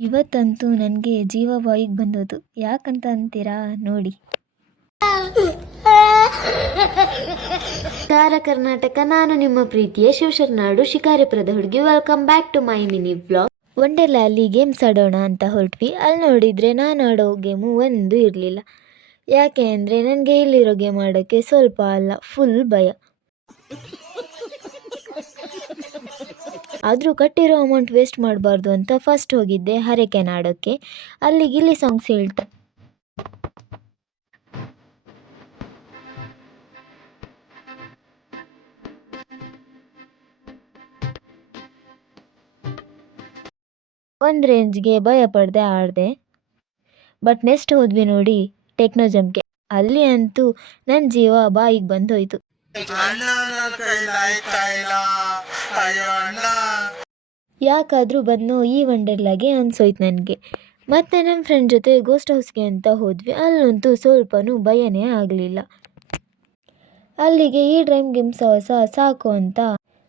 ಇವತ್ತಂತೂ ನನಗೆ ಜೀವ ಬಾಯಿಗೆ ಬಂದೋದು. ಯಾಕಂತ ಅಂತೀರಾ? ನೋಡಿ. ನಮಸ್ಕಾರ ಕರ್ನಾಟಕ, ನಾನು ನಿಮ್ಮ ಪ್ರೀತಿಯ ಶಿವಶರಣಾಡು ಶಿಕಾರಿಪುರದ ಹುಡುಗಿ. Welcome back to my mini blog. ವಂಡರ್ಲಲ್ಲಿ ಗೇಮ್ಸ್ ಆಡೋಣ ಅಂತ ಹೊರಟ್ವಿ. ಅಲ್ಲಿ ನೋಡಿದರೆ ನಾನು ಆಡೋ ಗೇಮು ಒಂದು ಇರಲಿಲ್ಲ. ಯಾಕೆ ಅಂದರೆ ನನಗೆ ಇಲ್ಲಿರೋ ಗೇಮ್ ಆಡೋಕ್ಕೆ ಸ್ವಲ್ಪ ಅಲ್ಲ, ಫುಲ್ ಭಯ. ಆದರೂ ಕಟ್ಟಿರೋ ಅಮೌಂಟ್ ವೇಸ್ಟ್ ಮಾಡಬಾರ್ದು ಅಂತ ಫಸ್ಟ್ ಹೋಗಿದ್ದೆ ಹರಕೆನ್ ಆಡೋಕ್ಕೆ. ಅಲ್ಲಿ ಗಿಲ್ಲಿ ಸಾಂಗ್ಸ್ ಹೇಳ್ತಾ ಒಂದು ರೇಂಜ್ಗೆ ಭಯ ಪಡದೆ ಆಡಿದೆ. ಬಟ್ ನೆಕ್ಸ್ಟ್ ಹೋದ್ವಿ ನೋಡಿ ಟೆಕ್ನೋ ಜಂಪ್ಗೆ. ಅಲ್ಲಿ ಅಂತೂ ನನ್ನ ಜೀವ ಬಾಯಿಗೆ ಬಂದೋಯ್ತು. ಯಾಕಾದರೂ ಬಂದು ಈ ವಂಡರ್ಲಾಗೆ ಅನ್ಸೋಯ್ತು ನನಗೆ. ಮತ್ತು ನಮ್ಮ ಫ್ರೆಂಡ್ ಜೊತೆ ಗೋಸ್ಟ್ ಹೌಸ್ಗೆ ಅಂತ ಹೋದ್ವಿ. ಅಲ್ಲಂತೂ ಸ್ವಲ್ಪನೂ ಭಯನೇ ಆಗಲಿಲ್ಲ. ಅಲ್ಲಿಗೆ ಈ ಡ್ರೈಮ್ ಗೇಮ್ಸ್ ಸಾಕು ಅಂತ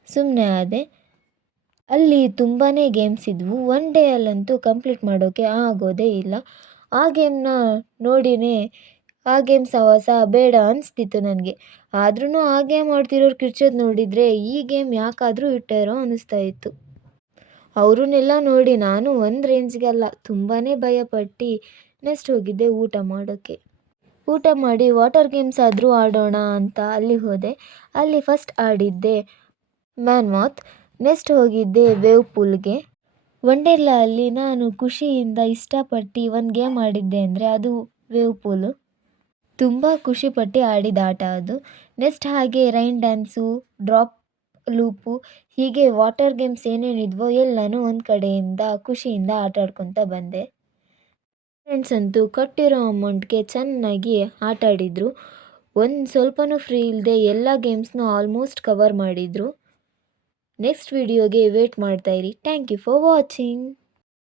ಸುಮ್ಮನೆ ಆದೆ. ಅಲ್ಲಿ ತುಂಬಾ ಗೇಮ್ಸ್ ಇದ್ವು. ಒನ್ ಡೇ ಅಲ್ಲಂತೂ ಕಂಪ್ಲೀಟ್ ಮಾಡೋಕ್ಕೆ ಆಗೋದೇ ಇಲ್ಲ. ಆ ಗೇಮ್ನ ನೋಡಿನೇ ಆ ಗೇಮ್ ಸಹವಾಸ ಬೇಡ ಅನಿಸ್ತಿತ್ತು ನನಗೆ. ಆದ್ರೂ ಆ ಗೇಮ್ ಆಡ್ತಿರೋರು ಕಿರ್ಚೋದು ನೋಡಿದರೆ ಈ ಗೇಮ್ ಯಾಕಾದರೂ ಇಟ್ಟಾರೋ ಅನ್ನಿಸ್ತಾ ಇತ್ತು. ಅವ್ರನ್ನೆಲ್ಲ ನೋಡಿ ನಾನು ಒಂದು ರೇಂಜ್ಗಲ್ಲ ತುಂಬಾ ಭಯಪಟ್ಟು ನೆಕ್ಸ್ಟ್ ಹೋಗಿದ್ದೆ ಊಟ ಮಾಡೋಕ್ಕೆ. ಊಟ ಮಾಡಿ ವಾಟರ್ ಗೇಮ್ಸ್ ಆದರೂ ಆಡೋಣ ಅಂತ ಅಲ್ಲಿ ಹೋದೆ. ಅಲ್ಲಿ ಫಸ್ಟ್ ಆಡಿದ್ದೆ ಮ್ಯಾನ್ ಮಾತ್. ನೆಕ್ಸ್ಟ್ ಹೋಗಿದ್ದೆ ವೇವ್ ಪೂಲ್ಗೆ. ವಂಡರ್ಲಾ ಅಲ್ಲಿ ನಾನು ಖುಷಿಯಿಂದ ಇಷ್ಟಪಟ್ಟು ಒಂದು ಗೇಮ್ ಆಡಿದ್ದೆ ಅಂದರೆ ಅದು ವೇವ್ ಪೂಲು. ತುಂಬ ಖುಷಿಪಟ್ಟು ಆಡಿದ ಆಟ ಅದು. ನೆಕ್ಸ್ಟ್ ಹಾಗೆ ರೈನ್ ಡ್ಯಾನ್ಸು, ಡ್ರಾಪ್ ಲೂಪು, ಹೀಗೆ ವಾಟರ್ ಗೇಮ್ಸ್ ಏನೇನಿದ್ವೋ ಎಲ್ಲನೂ ಒಂದು ಕಡೆಯಿಂದ ಖುಷಿಯಿಂದ ಆಟ ಆಡ್ಕೊತ ಬಂದೆ. ಫ್ರೆಂಡ್ಸ್ ಅಂತೂ ಕಟ್ಟಿರೋ ಅಮೌಂಟ್ಗೆ ಚೆನ್ನಾಗಿ ಆಟ ಆಡಿದರು. ಒಂದು ಸ್ವಲ್ಪನೂ ಫ್ರೀ ಇಲ್ಲದೆ ಎಲ್ಲ ಗೇಮ್ಸ್ನೂ ಆಲ್ಮೋಸ್ಟ್ ಕವರ್ ಮಾಡಿದರು. ನೆಕ್ಸ್ಟ್ ವಿಡಿಯೋಗೆ ವೇಟ್ ಮಾಡ್ತಾಯಿರಿ. Thank you for watching.